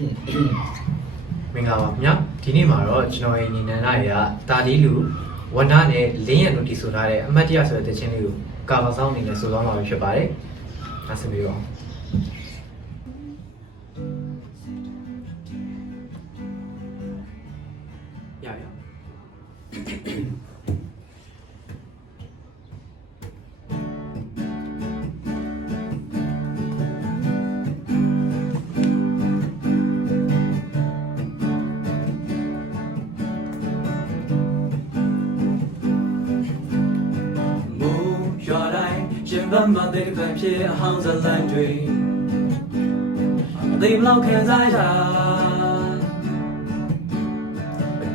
မင်္ဂလာပါခင်ဗျာဒီနေ့မှာတော့ကျွန်တော်ရဲ့ညီနန္ဒရဲ့တာဒီလူဝန္ဒနဲ့လင်းရံတို့တီဆိုထားတဲ့အမတ်တရဆိုတဲ့တခြင်းလေးကိုကာဗာဆောင်အနေနဲ့ဆိုသွားမှာဖြစ်ပါတယ်အားစပြီးတော့ရှင်ဗမာတဲ့ကံဖြစ်အဟောင်းဇလန်တွေအသိမလောက်ခံစားရ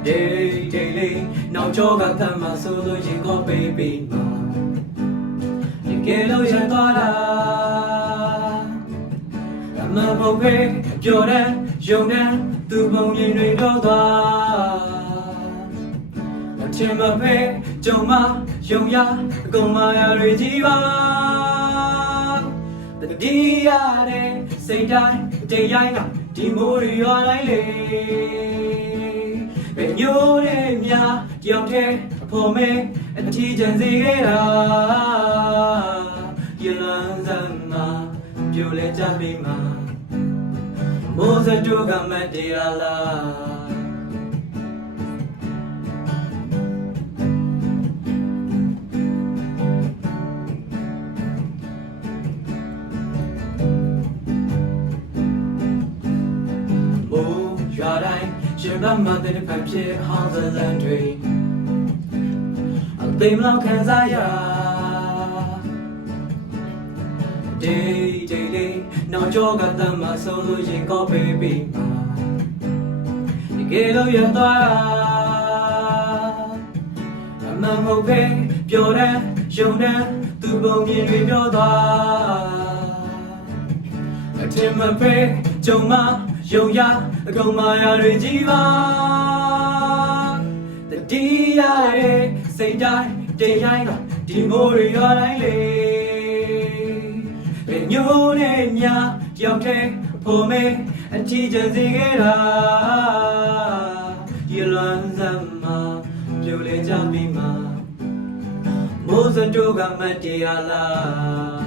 ဒေးဒေးလေးနောက်ကျောကတမ်းမှာဆိုလို့ရင်ကောပေးပြီးမှာဒီကလေးလို့ရသွားတာအမဘုံပဲပြောတဲ့ယုံတဲ့သူပုံရင်တွေတော့သွားအချင်မပဲကြုံမယုံရအကုန်မရတွေကြီးပါတတိယတဲ့စိတ်တိုင်းတရားကဒီမိုးရွာတိုင်းလေဘယ်ညိုးတဲ့များတယောက်တည်းအဖို့မဲအထီးကျန်စေခဲ့တာရလန်းစမ်းမှာပြိုလဲကြပြီးမှာမိုးစတူကမတ်တရားလားရှင်ဗမာတဲ့ဖန်ဖြစ်ဟောင်းဇလန်တွေအသိမလောက်ခံစားရဒေးဒေးလေးနောက်ကျောကတမ်းမှာဆုံးလို့ရင်ကောပေးပြီးမှာဒီကလေးလို့ရသွားအမမဟုတ်ပဲပြောတဲ့ယုံတဲ့သူပုံမြင်တွေပြောသွားအထင်မပဲကြုံမယုံရအကုန်မရတွေကြီးပါတတိယရဲ့စိတ်တိုင်းတရားကဒီမိုးရွာတိုင်းလေဘယ်ညိုးနဲ့များတယောက်တည်းဖို့မဲအထီးကျန်စေခဲ့တာရလွမ်းစမ်းမှာပြိုလဲကြပြီးမှာမိုးစတူကမတ်တရားလား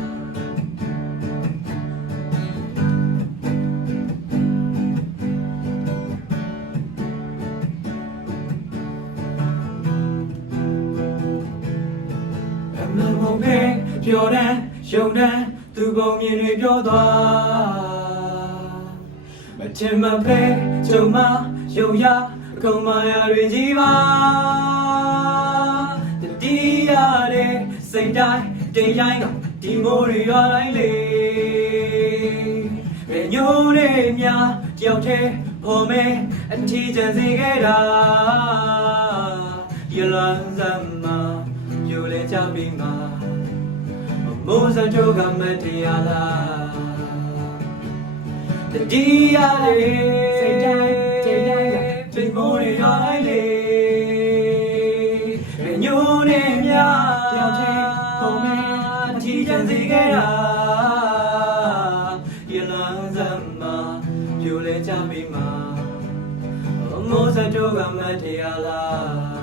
ပြောတဲ့ယုံတဲ့သူပုံမြင်တွေပြောသွားမချင်မပဲကြုံမယုံရအကုန်မရတွေကြီးပါတတိယတဲ့စိတ်တိုင်းတရားကဒီမိုးရွာတိုင်းလေဘယ်ညိုးနဲ့များတယောက်တည်းဖို့မဲအထီးကျန်စေခဲ့တာရလန်းစမ်းမှာပြိုလဲကြပြီးမှာမိုးစကြိုကမတရားလားတတိယလေးစိတ်တိုင်းတရားကဒီမိုးရွာတိုင်းလေဘယ်ညိုးနဲ့များတယောက်တည်းပုံမဲအထီးကျန်စေခဲ့တာရလန်းစမ်းမှာပြိုလဲကြပြီးမှာမိုးစကြိုကမတရားလား